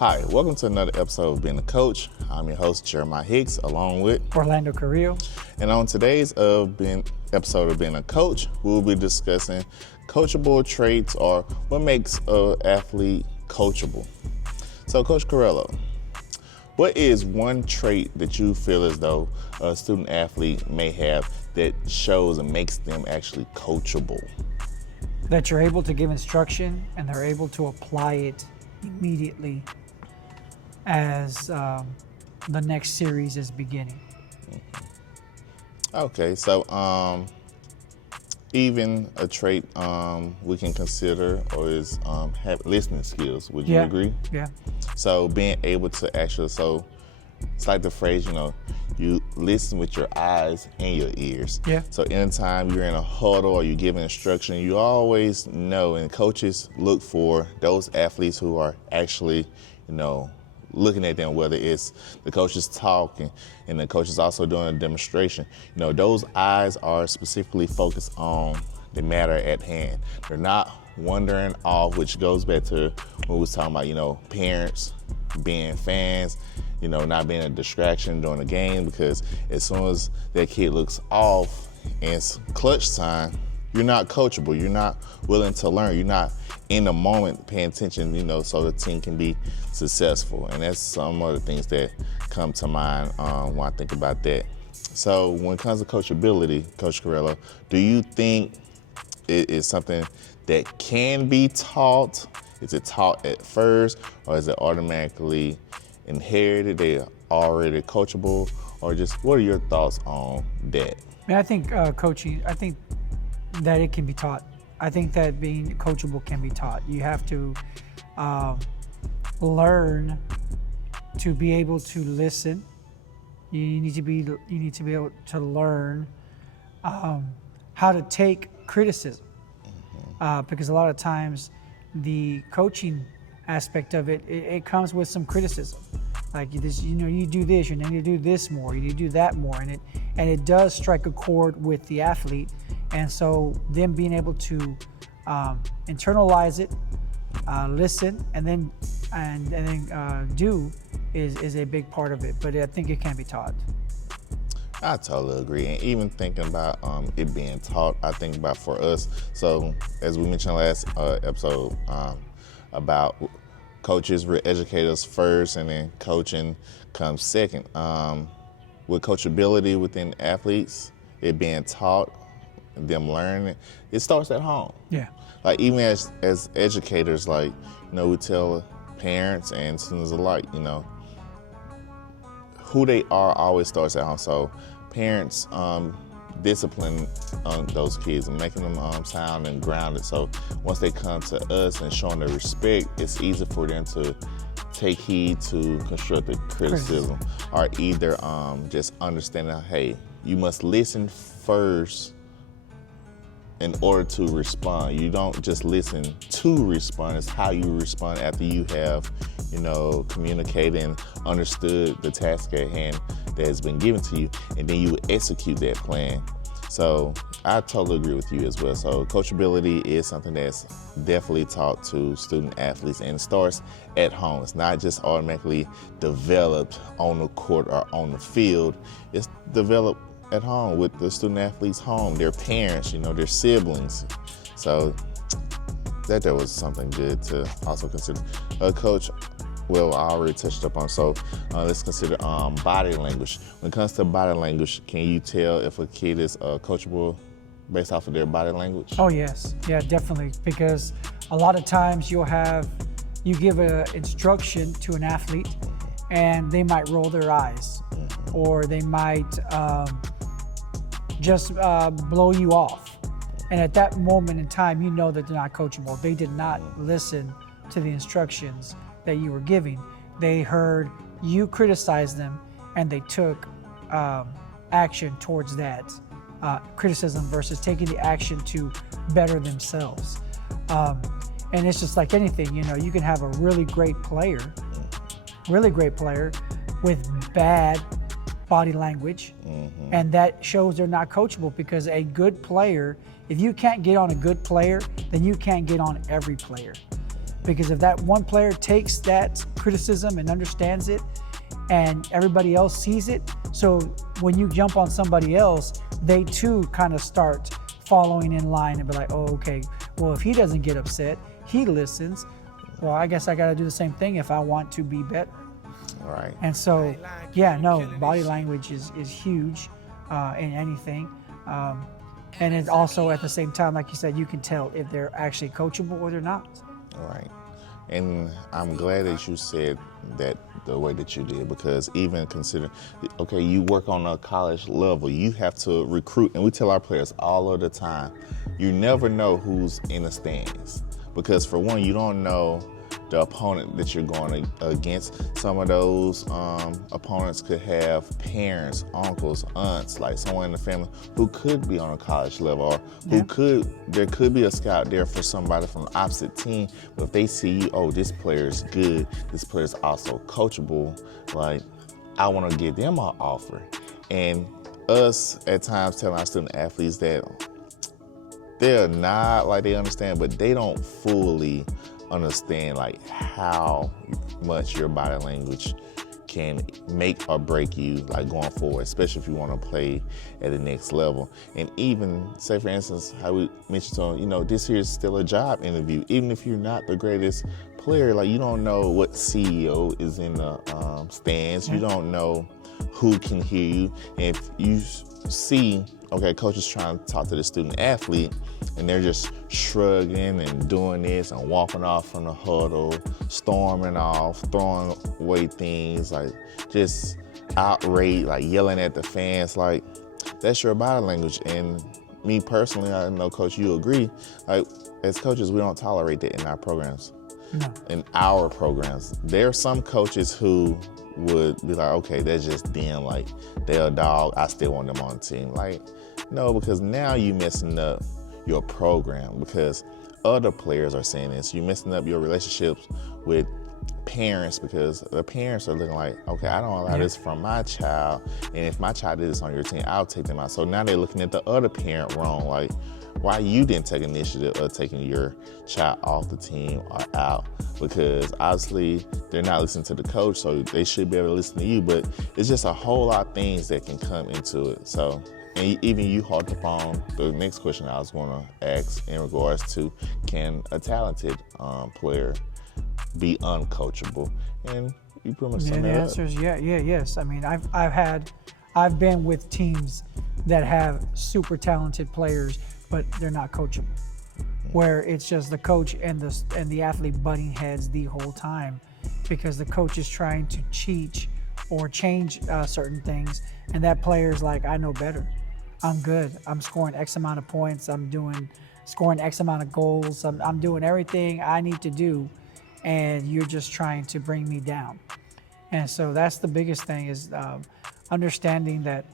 Hi, welcome to another episode of Being a Coach. I'm your host, Jeremiah Hicks, along with Orlando Carrillo. And on today's episode of Being a Coach, we'll be discussing coachable traits or what makes an athlete coachable. So, Coach Carrillo, what is one trait that you feel as though a student athlete may have that shows and makes them actually coachable? That you're able to give instruction and they're able to apply it immediately as the next series is beginning. Okay, so even a trait we can consider or is have listening skills. Would you agree? Yeah. So being able to actually, so it's like the phrase, you listen with your eyes and your ears. Yeah. So anytime you're in a huddle or you're giving instruction, you always know, and coaches look for those athletes who are actually, looking at them, whether it's the coaches talking and the coaches also doing a demonstration. Those eyes are specifically focused on the matter at hand. They're not wandering off, which goes back to when we was talking about, parents being fans, not being a distraction during the game, because as soon as that kid looks off and it's clutch time, you're not coachable. You're not willing to learn. You're not in the moment paying attention, so the team can be successful. And that's some of the things that come to mind when I think about that. So when it comes to coachability, Coach Carrillo, do you think it is something that can be taught? Is it taught at first, or is it automatically inherited? They're already coachable, or just what are your thoughts on that? I think coaching, I think that it can be taught. I think that being coachable can be taught. You have to learn to be able to listen. You need to be able to learn how to take criticism, because a lot of times the coaching aspect of it comes with some criticism. Like this, you do this, you need to do this more, you need to do that more, and it does strike a chord with the athlete. And so them being able to internalize it, listen, and then do is a big part of it. But I think it can be taught. I totally agree. And even thinking about it being taught, I think about for us. So as we mentioned last episode about coaches, we're educators first, and then coaching comes second. With coachability within athletes, it being taught, them learning, it starts at home. Yeah. Like even as educators, like, we tell parents and students alike, who they are always starts at home. So parents discipline those kids and making them sound and grounded. So once they come to us and showing their respect, it's easy for them to take heed to constructive criticism, or either just understanding, hey, you must listen first in order to respond. You don't just listen to respond. It's how you respond after you have, communicated and understood the task at hand that has been given to you, and then you execute that plan. So I totally agree with you as well. So coachability is something that's definitely taught to student athletes, and it starts at home. It's not just automatically developed on the court or on the field. It's developed at home with the student athletes home, their parents, their siblings. So that was something good to also consider. Coach, well, I already touched up on, so let's consider body language. When it comes to body language, can you tell if a kid is coachable based off of their body language? Oh yes, yeah, definitely. Because a lot of times you give an instruction to an athlete, and they might roll their eyes, or they might just blow you off. And at that moment in time, you know that they're not coachable. They did not listen to the instructions that you were giving. They heard you criticize them, and they took action towards that criticism versus taking the action to better themselves. And it's just like anything, you can have a really great player with bad body language, and that shows they're not coachable, because a good player, if you can't get on a good player, then you can't get on every player. Because if that one player takes that criticism and understands it, and everybody else sees it, so when you jump on somebody else, they too kind of start following in line and be like, oh, okay, well, if he doesn't get upset, he listens, well, I guess I got to do the same thing if I want to be better. Right. And so, yeah, no, body language is huge in anything. And it's also at the same time, like you said, you can tell if they're actually coachable or they're not. Right. And I'm glad that you said that the way that you did, because even consider, okay, you work on a college level, you have to recruit, and we tell our players all of the time, you never know who's in the stands. Because for one, you don't know the opponent that you're going against. Some of those opponents could have parents, uncles, aunts, like someone in the family who could be on a college level, or there could be a scout there for somebody from the opposite team, but if they see you, oh, this player's good, this player's also coachable, like, I want to give them an offer. And us at times telling our student athletes that they're not like they understand, but they don't fully understand like how much your body language can make or break you like going forward, especially if you want to play at the next level. And even say for instance, how we mentioned to them, you know, this here is still a job interview. Even if you're not the greatest player, like you don't know what CEO is in the stands, you don't know who can hear you. And if you see, okay, coach is trying to talk to the student athlete and they're just shrugging and doing this and walking off from the huddle, storming off, throwing away things, like just outraged, like yelling at the fans, like that's your body language. And me personally, I know, Coach, you agree, like as coaches, we don't tolerate that in our programs. No. In our programs. There are some coaches who would be like, okay, that's just them, like they're a dog, I still want them on the team. Like, no, because now you messing up your program, because other players are saying this. You're messing up your relationships with parents, because the parents are looking like, okay, I don't allow this from my child, and if my child did this on your team, I'll take them out. So now they're looking at the other parent wrong, like why you didn't take initiative of taking your child off the team or out, because obviously they're not listening to the coach, so they should be able to listen to you. But it's just a whole lot of things that can come into it. So, and even you harped upon the next question I was going to ask in regards to, can a talented player be uncoachable? And you pretty much summed The that up. answer is yes. I mean, I've been with teams that have super talented players, but they're not coachable, where it's just the coach and the athlete butting heads the whole time, because the coach is trying to teach or change certain things, and that player's like, I know better. I'm good. I'm scoring X amount of points. I'm scoring X amount of goals. I'm doing everything I need to do, and you're just trying to bring me down. And so that's the biggest thing, is understanding that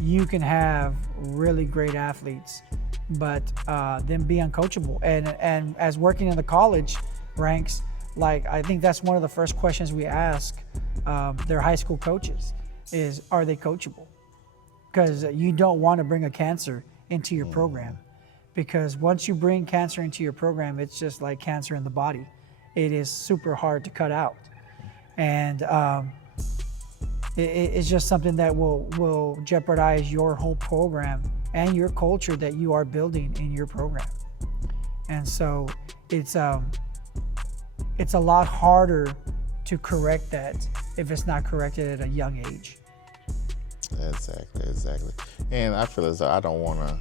you can have really great athletes, but then be uncoachable. And as working in the college ranks, like I think that's one of the first questions we ask their high school coaches is, are they coachable? Because you don't want to bring a cancer into your program, because once you bring cancer into your program, it's just like cancer in the body. It is super hard to cut out. And it's just something that will jeopardize your whole program and your culture that you are building in your program. And so it's a lot harder to correct that if it's not corrected at a young age. Exactly. And I feel as though I don't want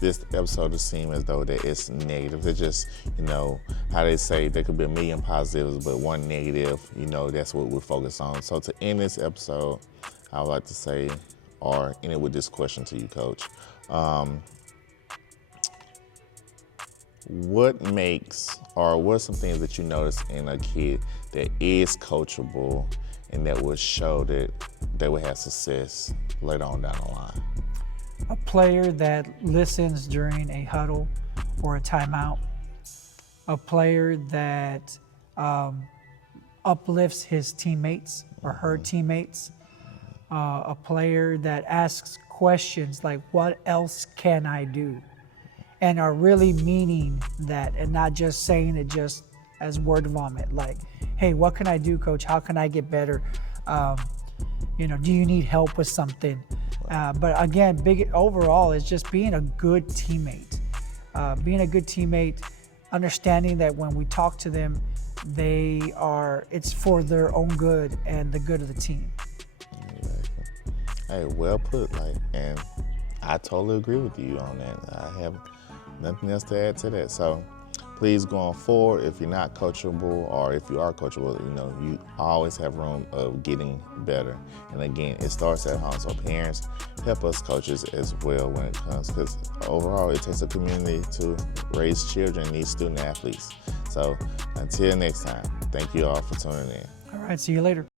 this episode to seem as though that it's negative. It's just, you know, how they say there could be a million positives, but one negative, you know, that's what we're focused on. So to end this episode, I would like to say, or end it with this question to you, Coach. What are some things that you notice in a kid that is coachable and that will show that they will have success later on down the line? A player that listens during a huddle or a timeout. A player that uplifts his teammates or her teammates. A player that asks questions like, what else can I do? And are really meaning that, and not just saying it just as word vomit. Like, hey, what can I do, coach? How can I get better? Do you need help with something? But again, big overall is just being a good teammate. Being a good teammate, understanding that when we talk to them, it's for their own good and the good of the team. Exactly. Hey, well put. And I totally agree with you on that. I have nothing else to add to that. So please, going forward, if you're not coachable or if you are coachable, you always have room of getting better. And again, it starts at home. So parents, help us coaches as well when it comes, because overall it takes a community to raise children, these student athletes. So until next time, thank you all for tuning in. All right, see you later.